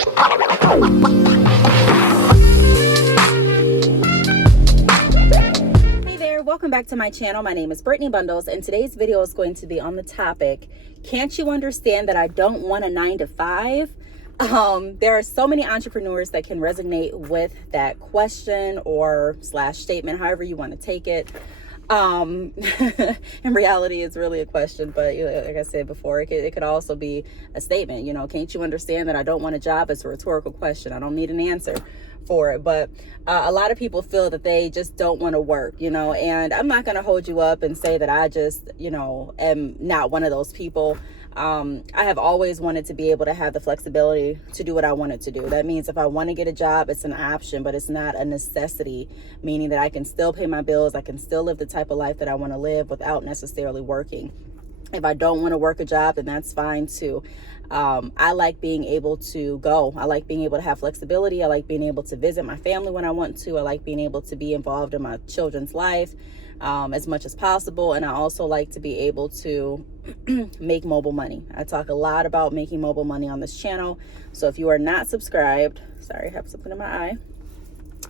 Hey there, welcome back to my channel. My name is Brittney Bundles, and today's video is going to be on the topic, can't you understand that I don't want a 9-to-5? There are so many entrepreneurs that can resonate with that question or slash statement, however you want to take it. In reality, it's really a question, but like I said before, it could also be a statement. You know, can't you understand that I don't want a job? It's a rhetorical question. I don't need an answer for it. But a lot of people feel that they just don't want to work, you know, and I'm not going to hold you up and say that I just, you know, am not one of those people. I have always wanted to be able to have the flexibility to do what I wanted to do. That means if I want to get a job, it's an option, but it's not a necessity, meaning that I can still pay my bills. I can still live the type of life that I want to live without necessarily working. If I don't want to work a job, then that's fine too. I like being able to go. I like being able to have flexibility. I like being able to visit my family when I want to. I like being able to be involved in my children's life as much as possible. And I also like to be able to make mobile money. I talk a lot about making mobile money on this channel. So if you are not subscribed, sorry, I have something in my eye,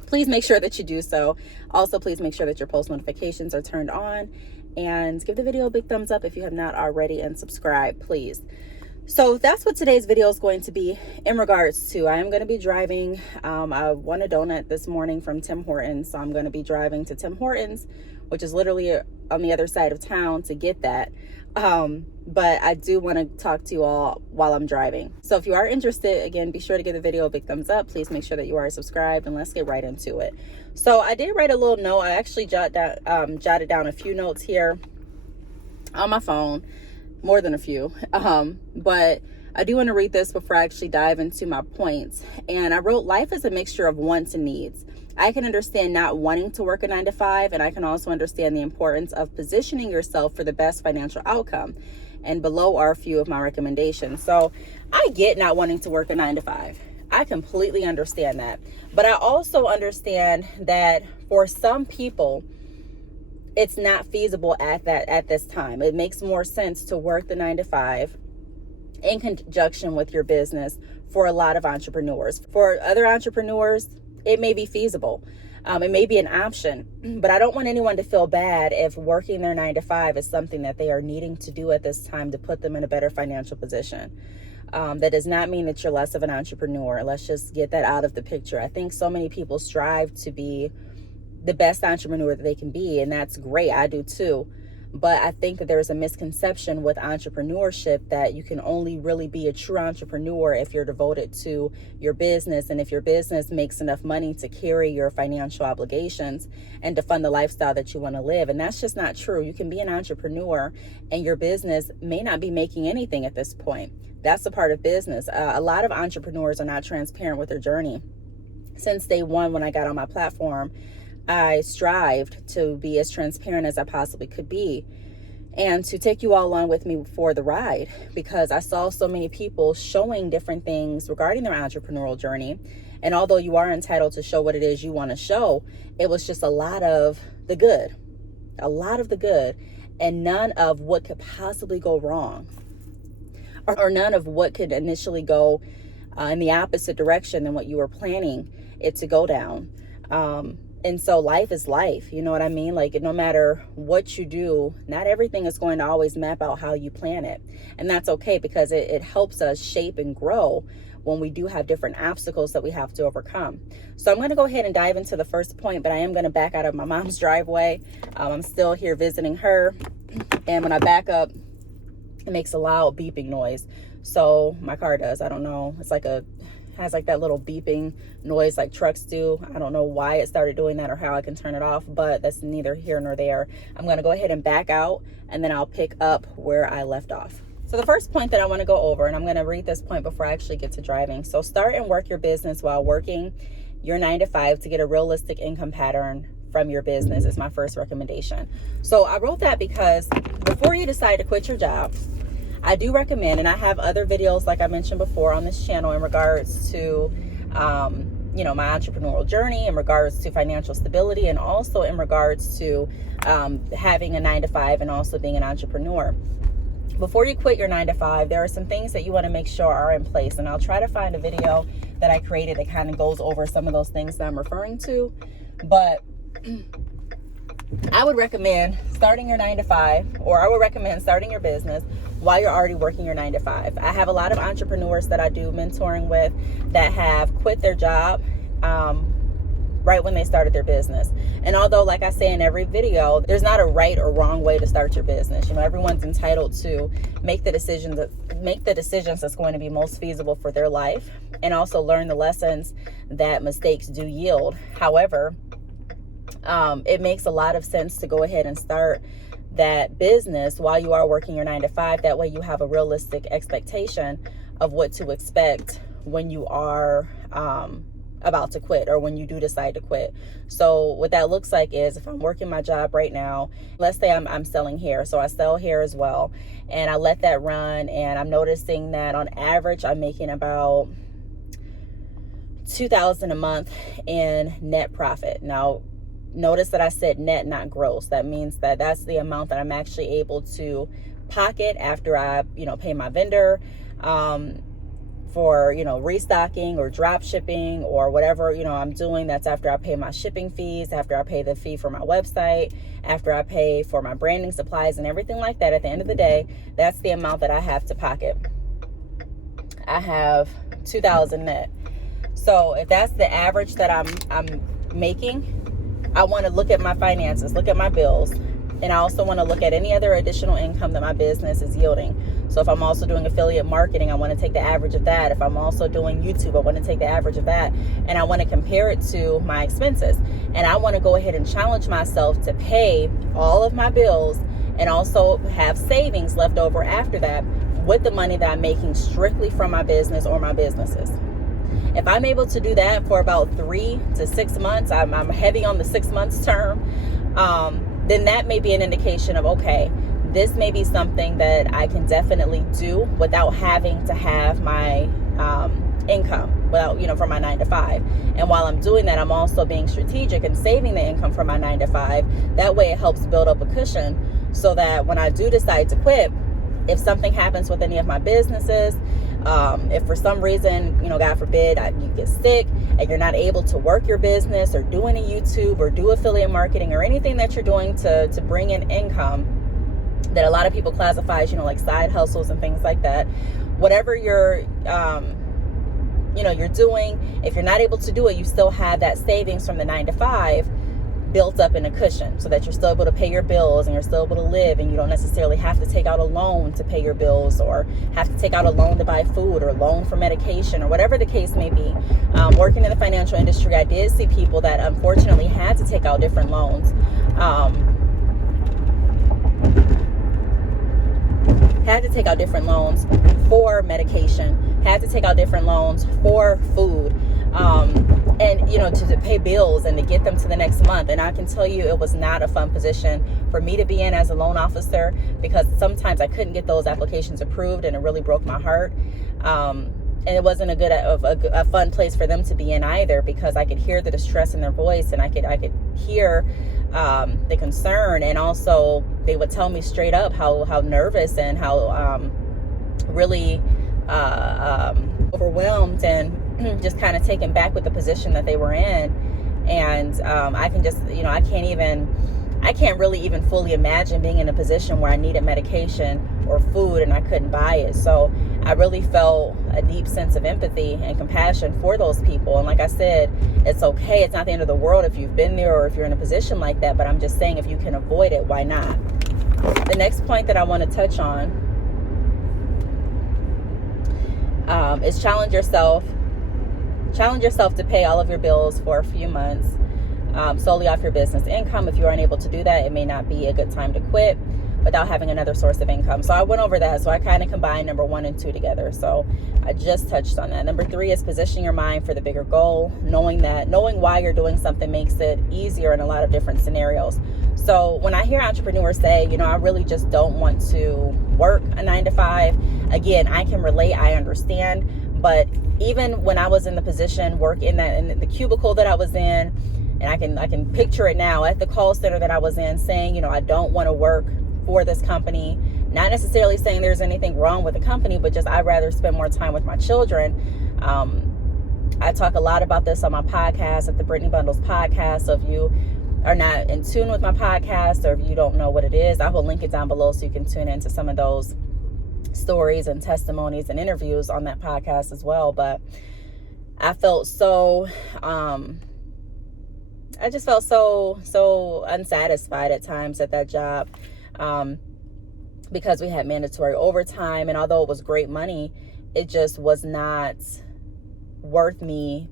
please make sure that you do so. Also, please make sure that your post notifications are turned on, and give the video a big thumbs up if you have not already, and subscribe, please. So that's what today's video is going to be in regards to. I am going to be driving. I won a donut this morning from Tim Hortons, so I'm going to be driving to Tim Hortons, which is literally on the other side of town, to get that. But I do want to talk to you all while I'm driving. So if you are interested, again, be sure to give the video a big thumbs up. Please make sure that you are subscribed, and let's get right into it. So I did write a little note. I actually jotted down a few notes here on my phone, more than a few. But I do want to read this before I actually dive into my points. And I wrote, life is a mixture of wants and needs. I can understand not wanting to work a 9-to-5, and I can also understand the importance of positioning yourself for the best financial outcome. And below are a few of my recommendations. So I get not wanting to work a 9-to-5. I completely understand that. But I also understand that for some people, it's not feasible at this time. It makes more sense to work the 9-to-5 in conjunction with your business for a lot of entrepreneurs. For other entrepreneurs, it may be feasible. It may be an option, but I don't want anyone to feel bad if working their 9-to-5 is something that they are needing to do at this time to put them in a better financial position. That does not mean that you're less of an entrepreneur. Let's just get that out of the picture. I think so many people strive to be the best entrepreneur that they can be, and that's great. I do too. But I think that there's a misconception with entrepreneurship that you can only really be a true entrepreneur if you're devoted to your business, and if your business makes enough money to carry your financial obligations and to fund the lifestyle that you want to live. And that's just not true. You can be an entrepreneur and your business may not be making anything at this point. That's a part of business. A lot of entrepreneurs are not transparent with their journey. Since day one, when I got on my platform, I strived to be as transparent as I possibly could be, and to take you all along with me for the ride, because I saw so many people showing different things regarding their entrepreneurial journey. And although you are entitled to show what it is you want to show, it was just a lot of the good, and none of what could possibly go wrong, or none of what could initially go in the opposite direction than what you were planning it to go down. And so life is life, you know what I mean? Like, no matter what you do, not everything is going to always map out how you plan it. And that's okay, because it helps us shape and grow when we do have different obstacles that we have to overcome. So I'm going to go ahead and dive into the first point, but I am going to back out of my mom's driveway. I'm still here visiting her. And when I back up, it makes a loud beeping noise. So my car does. I don't know. It's like has like that little beeping noise like trucks do. I don't know why it started doing that or how I can turn it off, but that's neither here nor there. I'm going to go ahead and back out, and then I'll pick up where I left off. So the first point that I want to go over, and I'm going to read this point before I actually get to driving. So start and work your business while working your 9-to-5 to get a realistic income pattern from your business is my first recommendation. So I wrote that because before you decide to quit your job, I do recommend, and I have other videos like I mentioned before on this channel in regards to you know, my entrepreneurial journey, in regards to financial stability, and also in regards to having a 9-to-5 and also being an entrepreneur. before you quit your 9 to 5, there are some things that you want to make sure are in place. And I'll try to find a video that I created that kind of goes over some of those things that I'm referring to. But I would recommend starting your 9 to 5, or I would recommend starting your business while you're already working your 9 to 5. I have a lot of entrepreneurs that I do mentoring with that have quit their job right when they started their business. And although, like I say in every video, there's not a right or wrong way to start your business. You know, everyone's entitled to make the decisions that's going to be most feasible for their life, and also learn the lessons that mistakes do yield. However, it makes a lot of sense to go ahead and start that business while you are working your 9 to 5. That way you have a realistic expectation of what to expect when you are about to quit, or when you do decide to quit. So what that looks like is, if I'm working my job right now, let's say I'm selling hair. So I sell hair as well, and I let that run, and I'm noticing that on average I'm making about $2,000 a month in net profit. Now, notice that I said net, not gross. That means that that's the amount that I'm actually able to pocket after I, pay my vendor for, restocking or drop shipping or whatever, I'm doing. That's after I pay my shipping fees, after I pay the fee for my website, after I pay for my branding supplies and everything like that. At the end of the day, that's the amount that I have to pocket. I have $2,000 net. So if that's the average that I'm making, I want to look at my finances, look at my bills, and I also want to look at any other additional income that my business is yielding. So if I'm also doing affiliate marketing, I want to take the average of that. If I'm also doing YouTube, I want to take the average of that, and I want to compare it to my expenses. And I want to go ahead and challenge myself to pay all of my bills and also have savings left over after that with the money that I'm making strictly from my business or my businesses. If I'm able to do that for about 3 to 6 months, I'm heavy on the 6 months term, then that may be an indication of, okay, this may be something that I can definitely do without having to have my income, from my 9 to 5. And while I'm doing that, I'm also being strategic and saving the income from my 9 to 5. That way it helps build up a cushion so that when I do decide to quit, if something happens with any of my businesses, if for some reason, God forbid, you get sick and you're not able to work your business or do any YouTube or do affiliate marketing or anything that you're doing to bring in income that a lot of people classify as, like side hustles and things like that, whatever you're doing, if you're not able to do it, you still have that savings from the 9 to 5 built up in a cushion so that you're still able to pay your bills and you're still able to live, and you don't necessarily have to take out a loan to pay your bills or have to take out a loan to buy food or loan for medication or whatever the case may be. Working in the financial industry, I did see people that unfortunately had to take out different loans. Had to take out different loans for medication, had to take out different loans for food, and to pay bills and to get them to the next month. And I can tell you, it was not a fun position for me to be in as a loan officer, because sometimes I couldn't get those applications approved, and it really broke my heart. And it wasn't a fun place for them to be in either, because I could hear the distress in their voice, and I could hear the concern, and also they would tell me straight up how nervous and how really overwhelmed and just kind of taken back with the position that they were in. And I can just, I can't really even fully imagine being in a position where I needed medication or food and I couldn't buy it. So I really felt a deep sense of empathy and compassion for those people. And like I said, it's okay. It's not the end of the world if you've been there or if you're in a position like that. But I'm just saying, if you can avoid it, why not? The next point that I want to touch on is challenge yourself to pay all of your bills for a few months solely off your business income. If you're unable to do that, it may not be a good time to quit without having another source of income. So I went over that. So I kind of combined number 1 and 2 together. So I just touched on that. Number 3 is positioning your mind for the bigger goal. Knowing why you're doing something makes it easier in a lot of different scenarios. So when I hear entrepreneurs say, I really just don't want to work a 9 to 5, again, I can relate, I understand. But even when I was in the position, in the cubicle that I was in, and I can picture it now at the call center that I was in, saying, I don't want to work for this company Not necessarily saying there's anything wrong with the company, but just I'd rather spend more time with my children. I talk a lot about this on my podcast, at the Brittney Bundles podcast. So if you are not in tune with my podcast, or if you don't know what it is, I will link it down below so you can tune into some of those stories and testimonies and interviews on that podcast as well. But I felt so, I just felt so unsatisfied at times at that job, because we had mandatory overtime, and although it was great money, it just was not worth me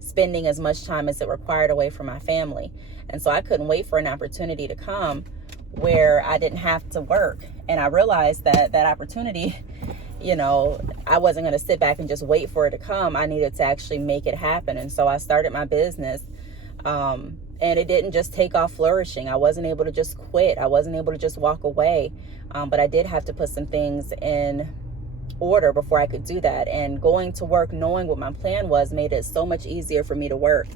spending as much time as it required away from my family. And so I couldn't wait for an opportunity to come where I didn't have to work. And I realized that that opportunity, I wasn't going to sit back and just wait for it to come. I needed to actually make it happen. And so I started my business, and it didn't just take off flourishing. I wasn't able to just quit. I wasn't able to just walk away. But I did have to put some things in order before I could do that. And going to work, knowing what my plan was, made it so much easier for me to work.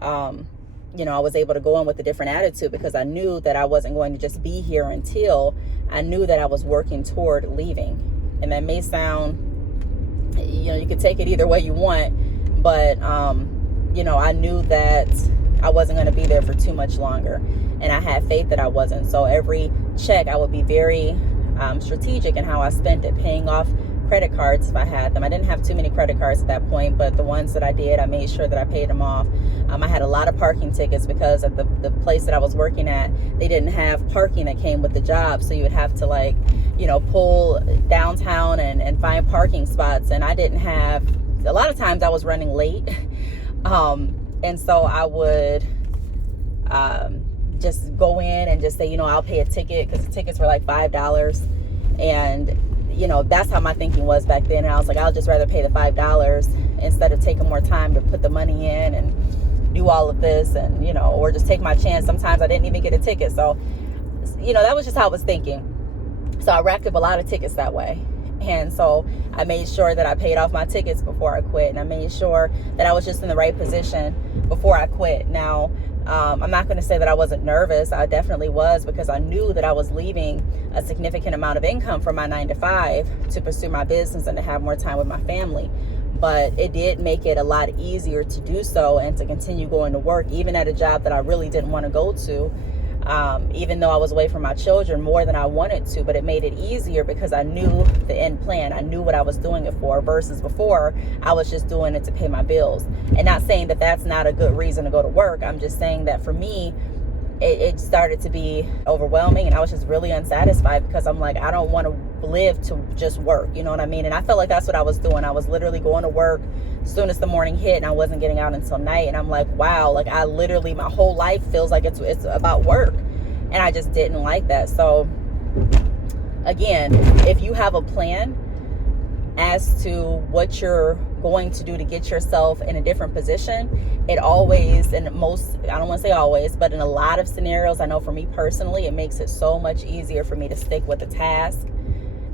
I was able to go in with a different attitude because I knew that I wasn't going to just be here until I knew that I was working toward leaving. And that may sound, you could take it either way you want, but, I knew that I wasn't going to be there for too much longer. And I had faith that I wasn't. So every check, I would be very strategic in how I spent it, paying off credit cards if I had them. I didn't have too many credit cards at that point, but the ones that I did, I made sure that I paid them off. I had a lot of parking tickets because at the place that I was working at, they didn't have parking that came with the job. So you would have to pull downtown and find parking spots. And I didn't have, a lot of times I was running late. And so I would just go in and just say, I'll pay a ticket, because the tickets were like $5. And that's how my thinking was back then. And I was like, I'll just rather pay the $5 instead of taking more time to put the money in and do all of this, and, or just take my chance. Sometimes I didn't even get a ticket. So, that was just how I was thinking. So I racked up a lot of tickets that way. And so I made sure that I paid off my tickets before I quit. And I made sure that I was just in the right position before I quit. Now, I'm not going to say that I wasn't nervous. I definitely was, because I knew that I was leaving a significant amount of income from my 9-to-5 to pursue my business and to have more time with my family. But it did make it a lot easier to do so and to continue going to work, even at a job that I really didn't want to go to, even though I was away from my children more than I wanted to. But it made it easier because I knew the end plan. I knew what I was doing it for, versus before I was just doing it to pay my bills. And not saying that that's not a good reason to go to work. I'm just saying that for me, it started to be overwhelming, and I was just really unsatisfied because I'm like, I don't want to live to just work, you know what I mean? And I felt like that's what I was doing. I was literally going to work as soon as the morning hit, and I wasn't getting out until night. And I'm like, wow, like I literally, my whole life feels like it's about work. And I just didn't like that. So again, if you have a plan as to what you're going to do to get yourself in a different position, it always, in most, I don't want to say always, but in a lot of scenarios, I know for me personally, it makes it so much easier for me to stick with a task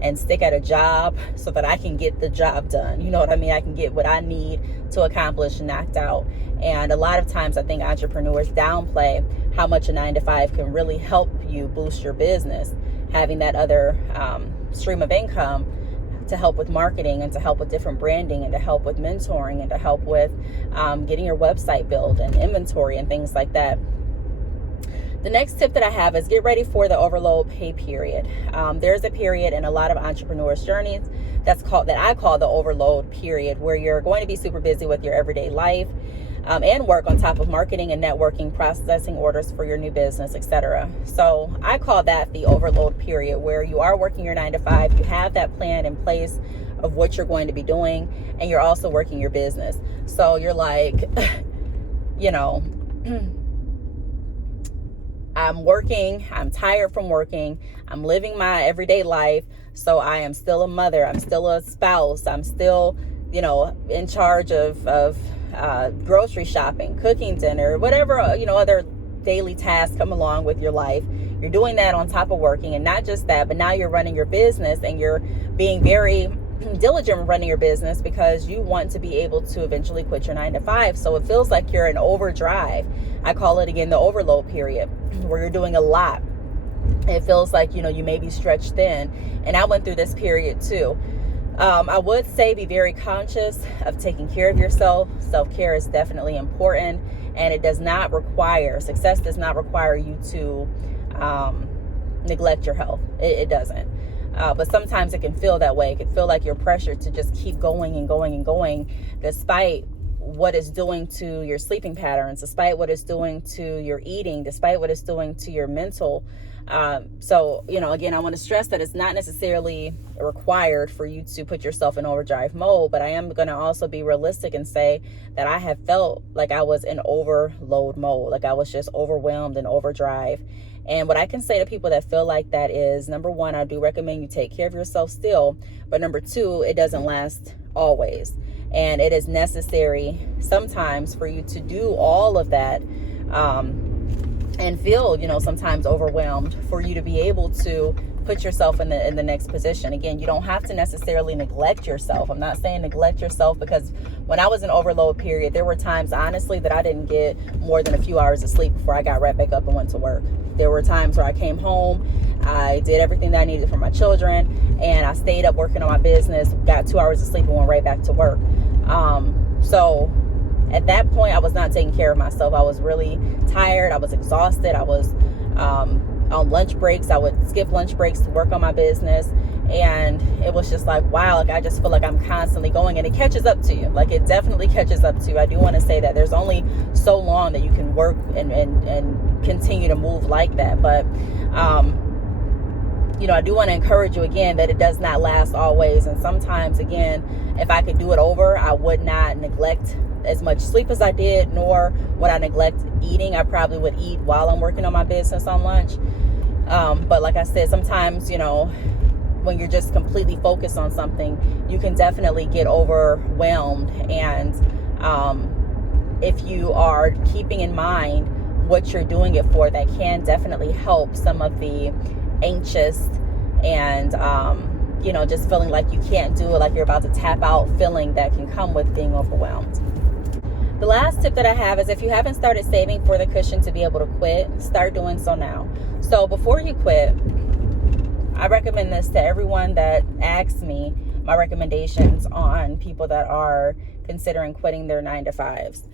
and stick at a job so that I can get the job done. You know what I mean? I can get what I need to accomplish knocked out. And a lot of times I think entrepreneurs downplay how much a 9-to-5 can really help you boost your business. Having that other stream of income to help with marketing, and to help with different branding, and to help with mentoring, and to help with getting your website built and inventory and things like that. The next tip that I have is get ready for the overload pay period. There's a period in a lot of entrepreneurs' journeys that I call the overload period, where you're going to be super busy with your everyday life and work on top of marketing and networking, processing orders for your new business, etc. So I call that the overload period, where you are working your 9-to-5, you have that plan in place of what you're going to be doing, and you're also working your business. So you're like, I'm working, I'm tired from working, I'm living my everyday life, so I am still a mother, I'm still a spouse, I'm still, in charge of grocery shopping, cooking dinner, whatever, other daily tasks come along with your life. You're doing that on top of working, and not just that, but now you're running your business, and you're being very diligent in running your business because you want to be able to eventually quit your 9-to-5. So it feels like you're in overdrive. I call it, again, the overload period, where you're doing a lot. It feels like, you may be stretched thin. And I went through this period too. I would say be very conscious of taking care of yourself. Self-care is definitely important, and it does not require, success does not require you to neglect your health. It doesn't. But sometimes it can feel that way. It can feel like you're pressured to just keep going and going and going, despite what it's doing to your sleeping patterns, despite what it's doing to your eating, despite what it's doing to your mental. So, again, I want to stress that it's not necessarily required for you to put yourself in overdrive mode, but I am going to also be realistic and say that I have felt like I was in overload mode, like I was just overwhelmed and overdrive. And what I can say to people that feel like that is, number one, I do recommend you take care of yourself still, but number two, it doesn't last always. And it is necessary sometimes for you to do all of that, and feel, sometimes overwhelmed, for you to be able to put yourself in the next position. Again, you don't have to necessarily neglect yourself. I'm not saying neglect yourself, because when I was in overload period, there were times, honestly, that I didn't get more than a few hours of sleep before I got right back up and went to work. There were times where I came home, I did everything that I needed for my children, and I stayed up working on my business, got 2 hours of sleep, and went right back to work. So at that point, I was not taking care of myself. I was really tired. I was exhausted. I was on lunch breaks. I would skip lunch breaks to work on my business. And it was just like, wow, like I just feel like I'm constantly going, and it catches up to you. Like, it definitely catches up to you. I do want to say that there's only so long that you can work and continue to move like that. But, I do want to encourage you again that it does not last always. And sometimes, again, if I could do it over, I would not neglect as much sleep as I did, nor would I neglect eating. I probably would eat while I'm working on my business on lunch. But like I said, sometimes, when you're just completely focused on something, you can definitely get overwhelmed. And if you are keeping in mind what you're doing it for, that can definitely help some of the anxious and just feeling like you can't do it, like you're about to tap out feeling that can come with being overwhelmed. The last tip that I have is, if you haven't started saving for the cushion to be able to quit, start doing so now. So before you quit, I recommend this to everyone that asks me my recommendations on people that are considering quitting their 9-to-5s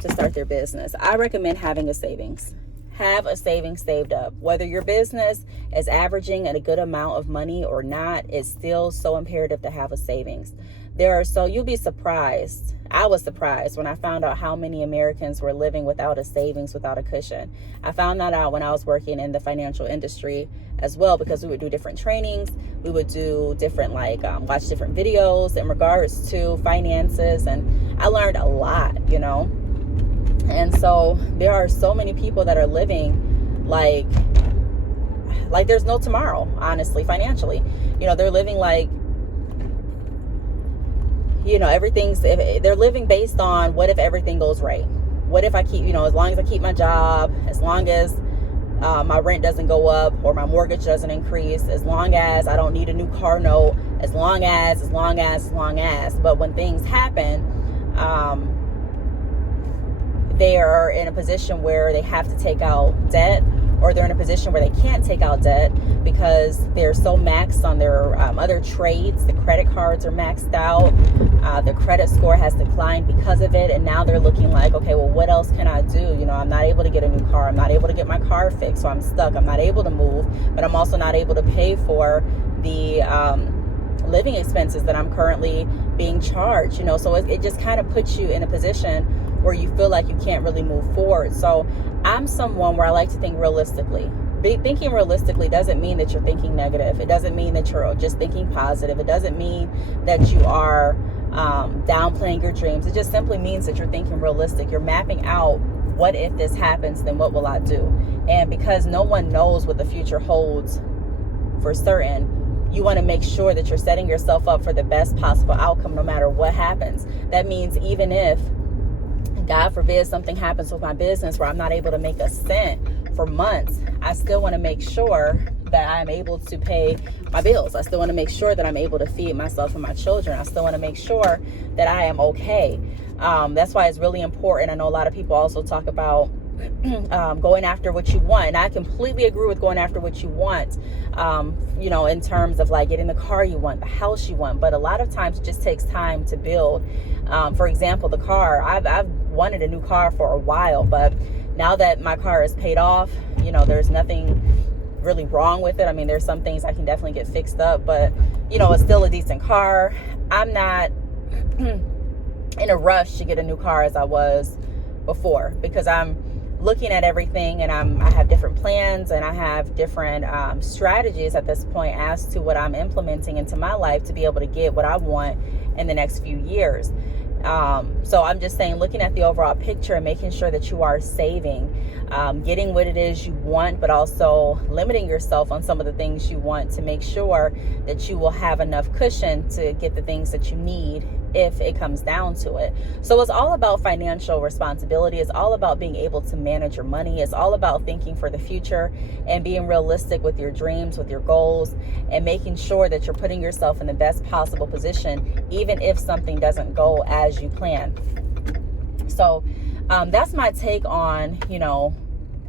to start their business. I recommend having a savings. Have a savings saved up. Whether your business is averaging at a good amount of money or not, it's still so imperative to have a savings. You'll be surprised. I was surprised when I found out how many Americans were living without a savings, without a cushion. I found that out when I was working in the financial industry as well, because we would do different trainings. We would do different, watch different videos in regards to finances. And I learned a lot, And so there are so many people that are living like there's no tomorrow, honestly, financially. They're living like, they're living based on, what if everything goes right? What if I keep, as long as I keep my job, as long as my rent doesn't go up or my mortgage doesn't increase, as long as I don't need a new car note, as long as. But when things happen, they are in a position where they have to take out debt, or they're in a position where they can't take out debt because they're so maxed on their other trades. The credit cards are maxed out. The credit score has declined because of it. And now they're looking like, okay, well, what else can I do? I'm not able to get a new car. I'm not able to get my car fixed. So I'm stuck. I'm not able to move, but I'm also not able to pay for the living expenses that I'm currently being charged, so it just kind of puts you in a position where you feel like you can't really move forward. So I'm someone where I like to think realistically. Thinking realistically doesn't mean that you're thinking negative. It doesn't mean that you're just thinking positive. It doesn't mean that you are downplaying your dreams. It just simply means that you're thinking realistic. You're mapping out, what if this happens, then what will I do? And because no one knows what the future holds for certain, you want to make sure that you're setting yourself up for the best possible outcome no matter what happens. That means even if, God forbid, something happens with my business where I'm not able to make a cent for months, I still want to make sure that I'm able to pay my bills. I still want to make sure that I'm able to feed myself and my children. I still want to make sure that I am okay. That's why it's really important. I know a lot of people also talk about going after what you want. And I completely agree with going after what you want, you know, in terms of like getting the car you want, the house you want. But a lot of times it just takes time to build. For example, the car, I've wanted a new car for a while, but now that my car is paid off, you know, there's nothing really wrong with it. I mean, there's some things I can definitely get fixed up, but you know, it's still a decent car. I'm not in a rush to get a new car as I was before, because I'm looking at everything and I have different plans and I have different strategies at this point as to what I'm implementing into my life to be able to get what I want in the next few years. So I'm just saying, looking at the overall picture and making sure that you are saving, getting what it is you want, but also limiting yourself on some of the things you want to make sure that you will have enough cushion to get the things that you need if it comes down to it. So it's all about financial responsibility. It's all about being able to manage your money. It's all about thinking for the future and being realistic with your dreams, with your goals, and making sure that you're putting yourself in the best possible position, even if something doesn't go as you plan. So that's my take on, you know,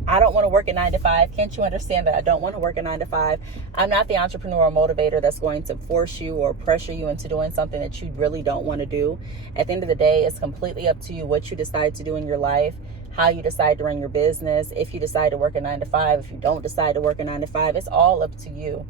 I don't want to work a 9 to 5. Can't you understand that I don't want to work a 9 to 5? I'm not the entrepreneurial motivator that's going to force you or pressure you into doing something that you really don't want to do. At the end of the day, it's completely up to you what you decide to do in your life, how you decide to run your business. If you decide to work a 9 to 5, if you don't decide to work a 9 to 5, it's all up to you.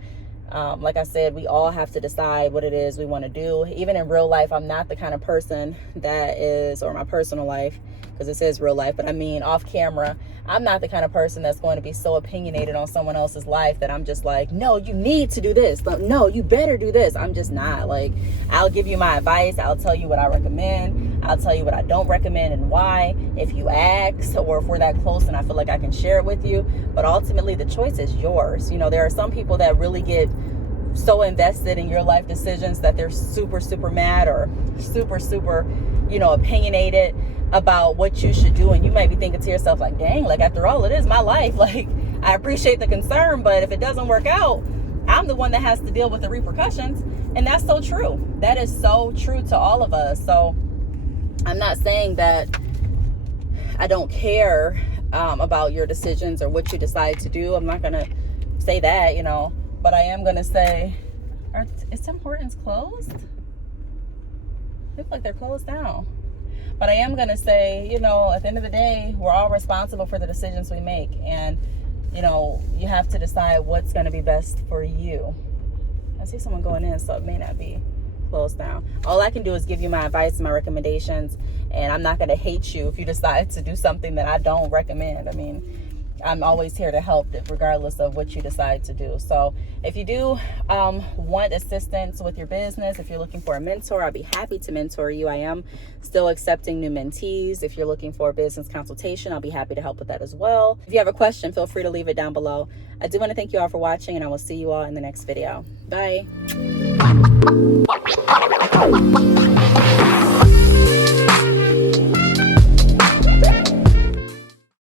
Like I said, we all have to decide what it is we want to do. Even in real life, I'm not the kind of person that is, or my personal life, because it says real life, but I mean off camera, I'm not the kind of person that's going to be so opinionated on someone else's life that I'm just like, no, you need to do this. No, you better do this. I'm just not. Like, I'll give you my advice. I'll tell you what I recommend. I'll tell you what I don't recommend and why, if you ask, or if we're that close and I feel like I can share it with you. But ultimately, the choice is yours. You know, there are some people that really get so invested in your life decisions that they're super mad or super, you know, opinionated about what you should do. And you might be thinking to yourself like, dang, like after all, it is my life. Like, I appreciate the concern, but if it doesn't work out, I'm the one that has to deal with the repercussions. And that's so true. That is so true to all of us. So I'm not saying that I don't care about your decisions or what you decide to do. I'm not going to say that, you know, but I am going to say, is Tim Hortons closed? They look like they're closed now. But I am going to say, you know, at the end of the day, we're all responsible for the decisions we make. And, you know, you have to decide what's going to be best for you. I see someone going in, so it may not be closed now. All I can do is give you my advice and my recommendations. And I'm not going to hate you if you decide to do something that I don't recommend. I mean, I'm always here to help regardless of what you decide to do. So if you do want assistance with your business, if you're looking for a mentor, I'll be happy to mentor you. I am still accepting new mentees. If you're looking for a business consultation, I'll be happy to help with that as well. If you have a question, feel free to leave it down below. I do want to thank you all for watching, and I will see you all in the next video. Bye.